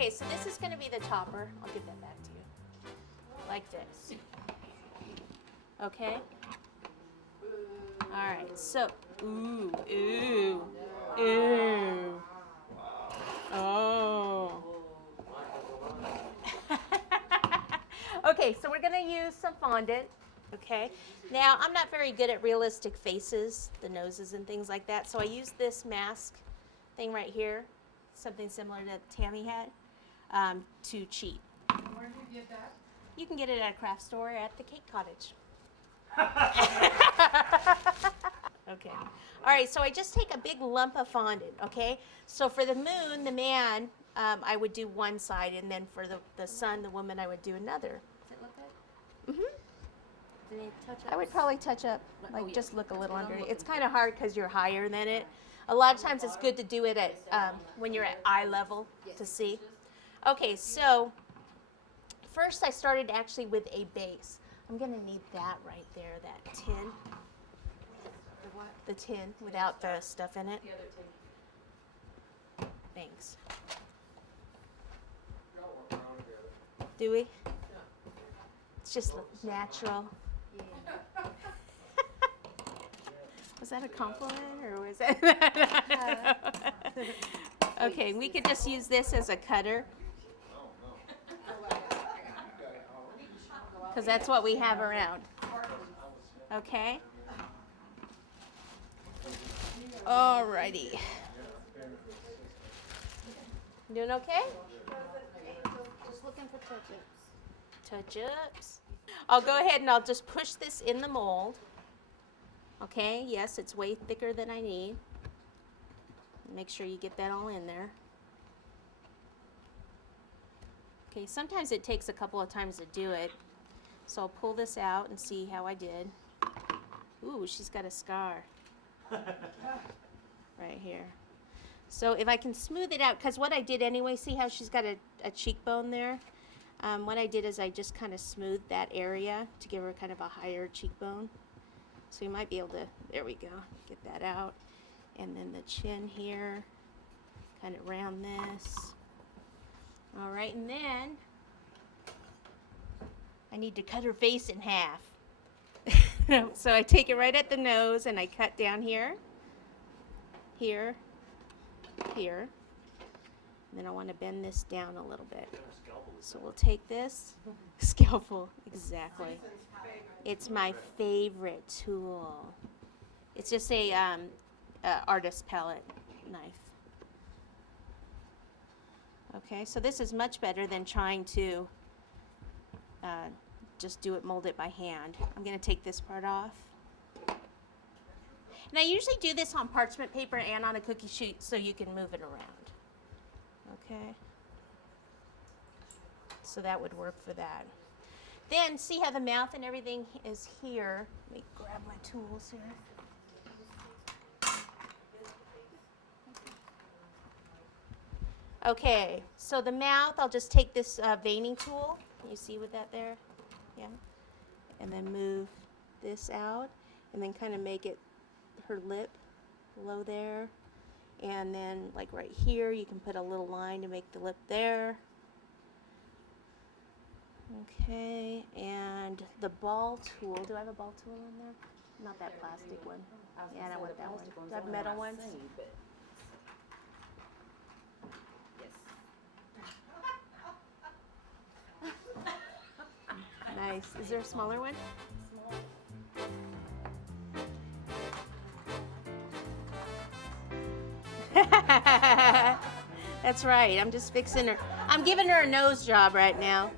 Okay, so this is going to be the topper. I'll give that back to you. Like this. Okay? All right, so, ooh, ooh, ooh. Oh. Okay, so we're going to use some fondant. Okay, now I'm not very good at realistic faces, the noses and things like that, so I use this mask thing right here, something similar that Tami had, to cheat. Where did you get that? You can get it at a craft store at the Cake Cottage. Okay. All right, so I just take a big lump of fondant, okay? So for the moon, the man, I would do one side, and then for the sun, the woman, I would do another. Does it look good? Mm-hmm. Do they touch up? I would probably touch up, like yeah. just look a little That's what I'm under. It's looking kind of hard because you're higher than it. A lot of times it's good to do it at when you're at eye level to see. Okay, so first I started actually with a base. I'm going to need that right there, that tin. The what? The tin without the stuff in it. The other tin. Thanks. Do we? It's just natural. Yeah. Was that a compliment or was that? Okay, we could just use this as a cutter. Because that's what we have around. Okay? Alrighty. Doing okay? Just looking for touch-ups. Touch-ups. I'll go ahead and I'll just push this in the mold. Okay, yes, it's way thicker than I need. Make sure you get that all in there. Okay, sometimes it takes a couple of times to do it. So I'll pull this out and see how I did. Ooh, she's got a scar. Right here. So if I can smooth it out, because what I did anyway, see how she's got a cheekbone there? What I did is I just kind of smoothed that area to give her kind of a higher cheekbone. So you might be able to, there we go, get that out. And then the chin here, kind of round this. All right, and then I need to cut her face in half. So I take it right at the nose and I cut down here, here, here. And then I want to bend this down a little bit. So we'll take this, scalpel, exactly. It's my favorite tool. It's just a artist palette knife. Okay, so this is much better than trying to just mold it by hand. I'm going to take this part off. And I usually do this on parchment paper and on a cookie sheet so you can move it around. Okay. So that would work for that. Then see how the mouth and everything is here. Let me grab my tools here. Okay, so the mouth, I'll just take this veining tool. You see with that there? Yeah. And then move this out and then kind of make it her lip below there. And then like right here, you can put a little line to make the lip there. Okay, and the ball tool. Do I have a ball tool in there? Not that plastic one. Yeah, I don't want that one. Do I have metal ones? Nice. Is there a smaller one? That's right. I'm just fixing her. I'm giving her a nose job right now.